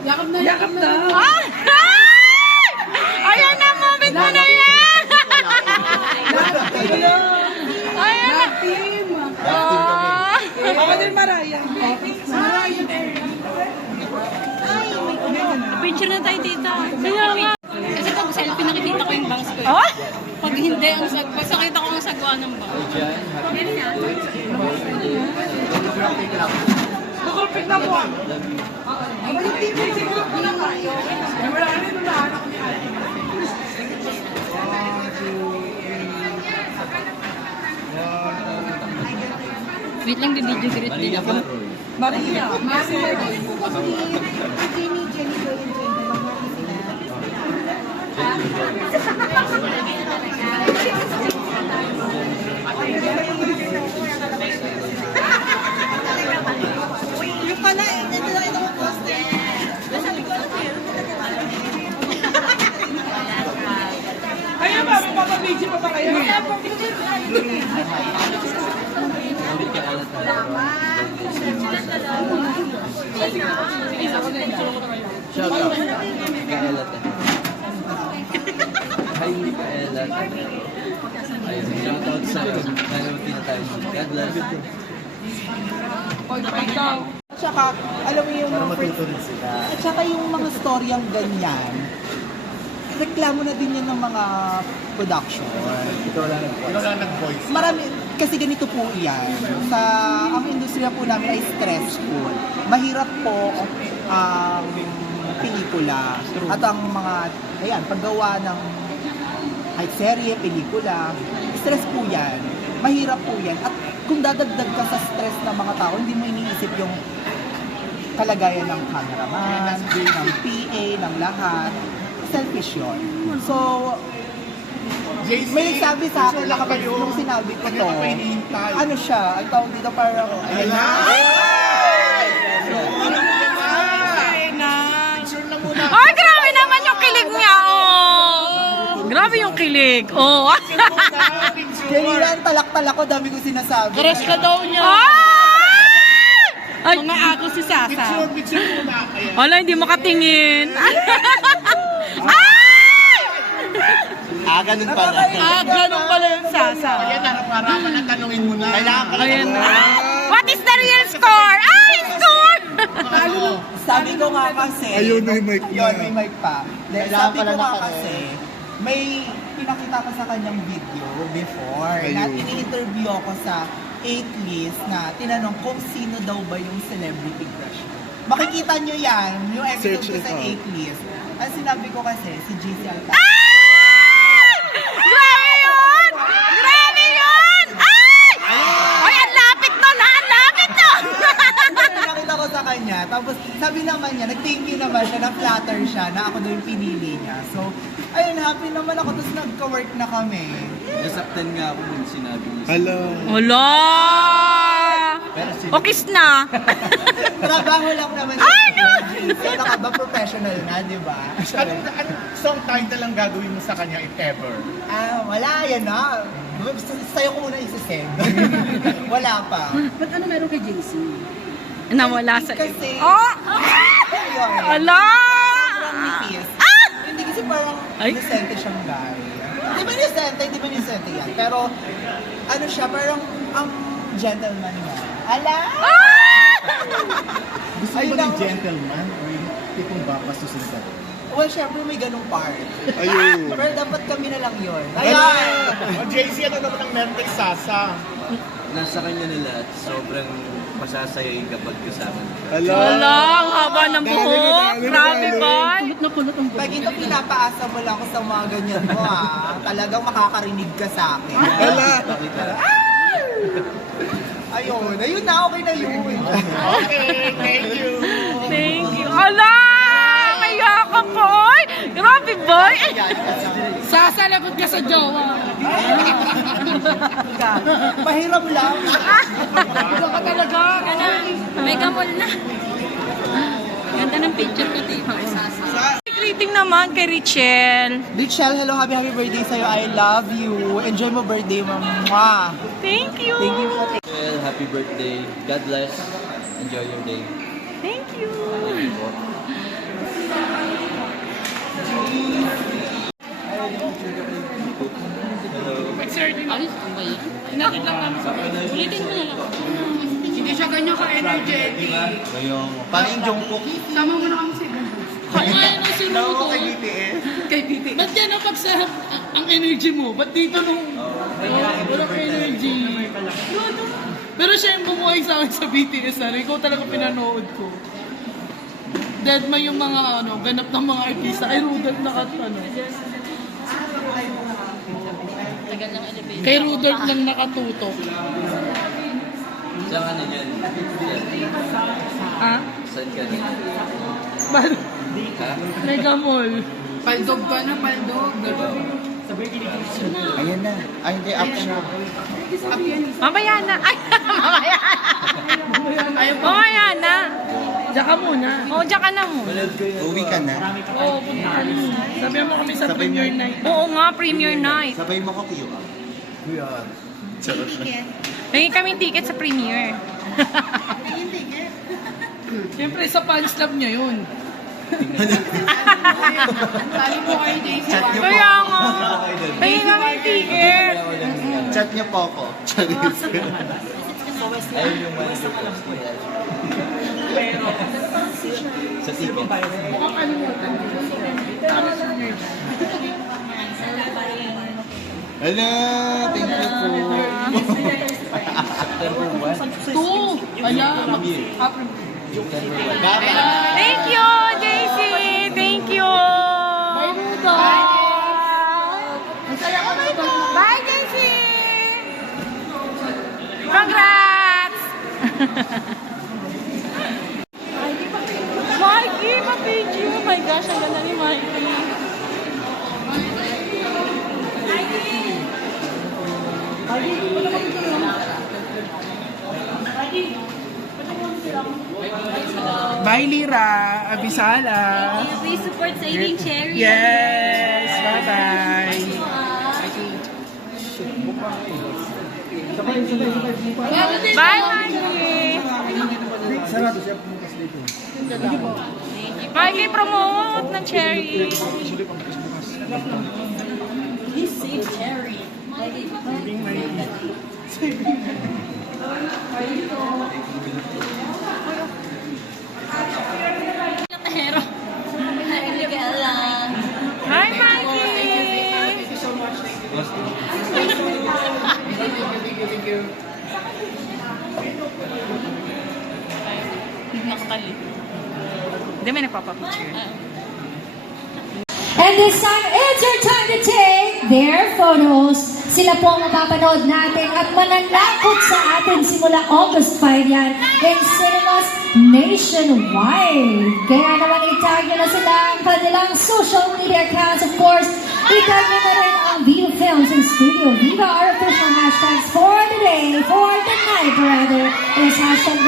Yakap na, yakap na. Ay! Ayan na, moment mo na yan! Ayan na. Team. Oh. Ako din Mariah. Mariah din. Picture na tayo dito. Kaya nga. Kasi pag selfie nakikita ko yung bangs ko. Oh? Pag hindi, pag nakita ko ang sagwa ng bangs. Kukulpit na po. Yung team mo siguro ko lang kayo. Wala ka nito na anak niya. Wait lang, bibidyo greet din ako. Maria. Yung pala eh, ito lang ito mo post eh. Kaya ba, magpapabidyo pa ba kayo? Shout out. Kaelat. Hi, hindi kaelat. Ayun, shout out sa'yo. Nanonood na tayo. God bless. At saka, alam mo yung at saka yung mga storyang ganyan, reklamo na din yan ng mga production. Ito wala nag-voice. Marami, kasi ganito po yan. Ang industriya po namin ay stressful. Mahirap po ang pelikula at ang mga, ayan, paggawa ng kahit serye, pelikula, stress po yan. Mahirap po yan. At kung dadagdag ka sa stress ng mga tao, hindi mo iniisip yung kalagayan ng cameraman, ng PA, ng lahat. Selfish yun. So, may nagsabi sa akin na kapag nung sinabi ko to, ano siya, ang tawag dito parang, ayun na. Ay, grabe naman yung kilig niya, oh! Grabe yung kilig, oh! Kanina ang talak-talak ko, dami ko sinasabi. Crush ka daw niya. Ay! Mga ako si Sasa. Wala, hindi makatingin. Ay! Ganun pala. Ganun pala yung Sasa. Para tanungin mo na. Kailangan ka Ayan na. What is the real score? Ay, score! Sabi ko nga kasi, Ayun, may mic na. Yun, may mic pa. Then, sabi ko nga kasi, may pinakita ko sa kanyang video before na ini-interview ako sa 8 list na tinanong kung sino daw ba yung celebrity crush mo. Makikita nyo yan, yung episode ko sa 8 list. Ang sinabi ko kasi, si JC Alcantara. Grabe yun! Grabe yun! Ay! Ay, ang lapit nun, ha? Ang lapit nun! Nakita ko sa kanya, tapos sabi naman niya, nag-thank you naman siya, na-flatter siya, na ako daw yung pinili niya. So, ayun, happy naman ako, tapos nagka-work na kami. Nasaktan nga ako nung sinabi mo. Wala! O kiss na! Trabaho lang naman. Ay, no! So, nakaba professional na, di ba? Anong song title ang gagawin mo sa kanya if ever? Wala, yan na. Sa'yo ko muna isi-send. Wala pa. Ba't ano meron kay JC? Nawala sa... Kasi, Oh! yun. Ala! Sobrang nipis. Ah! Hindi kasi parang Ay? inosente siyang guy. Di ba inosente yan? Pero, ano siya, parang ang gentleman niya. Ala! Gusto Ayun mo lang. ng gentleman o yung tipong babasusin ka? Well, syempre may ganung part. Ayun. Pero dapat kami na lang yun. Ayan! O JC, ano naman ang meron kay Sasa? Nasa kanya na lahat. Sobrang masasayayin kapag kasama nila. Wala! Ang haba ng buhok! Grabe ba? Pulot na pulot ang Pag ito pinapaasa mo lang ako sa mga ganyan mo talagang makakarinig ka sa akin. Pakita. Ayun na, okay na yun. Okay, thank you! Thank you. Ala! Kaya ka po! Ay, grabe boy! Sasalagot ka sa jowa. Pahiram lang. Ikaw ka talaga. May gamol na. Ganda ng picture ko dito. Sasa. Greeting naman kay Richelle. Richelle, hello, happy birthday sa'yo. I love you. Enjoy mo birthday, mama. Thank you. Thank you for Well, happy birthday. God bless. Enjoy your day. Thank you. Thank you po. Ulitin mo na lang. Hindi siya ganyan ka-energetic. Ngayong, parang yung Jungkook. Sama mo na kami sa ibang Kumain na si Rudo. kay BTS. Ba't yan ang ang energy mo? Ba't dito nung walang energy? Pero siya yung bumuhay sa akin sa BTS na rin. Ikaw talaga pinanood ko. Dead man yung mga ganap ng mga artista. Ay, Rudolph Kay Rudolph lang nakatutok. Saan ka na yan? Ha? Saan ka na? Ha? Mega Mall. Paldog ka na, paldog. Ayan na. Ay, hindi, up na. Mamaya na. Ay, mamaya. Mamaya na. Diyan ka muna. O, diyan ka na mo. Uwi ka na. Oo, punta ka na. Sabihan mo kami sa premiere night. Oo nga, premiere night. Sabay mo ko kuya. Naging kami ticket sa premiere. Siyempre, sa fans club niya yun. Tali po kayo, JC. Chat niyo po. Kaya nga. Naging kami ticket. Chat niyo po ako. Charis. Ayun yung mga sa ticket. Mukhang kalimutan. Hello, thank you po. September 1. Two! Ala, September 1. Thank you, JC. Thank you. Bye, Rudolph! Bye, JC. Congrats. Mikey, pa-page you. Oh my gosh, ang ganda ni Mikey. Bye, Lira. Abisala. Please support Saving Cherry. Yes. Bye-bye. Bye, Mikey. Mikey, promote ng cherry. Pero, illegal lang. Hi, Mikey. Nakakali. Hindi, may nagpapapicture. And this time, it's your time to take their photos. Sila po ang mapapanood natin at mananakot sa atin simula August 5 yan in cinemas nationwide. Kaya naman itag nyo na sila ang kanilang social media accounts. Of course, itag nyo na rin ang Viva Films and Studio Viva, our official hashtags for the day, for the night rather, is hashtag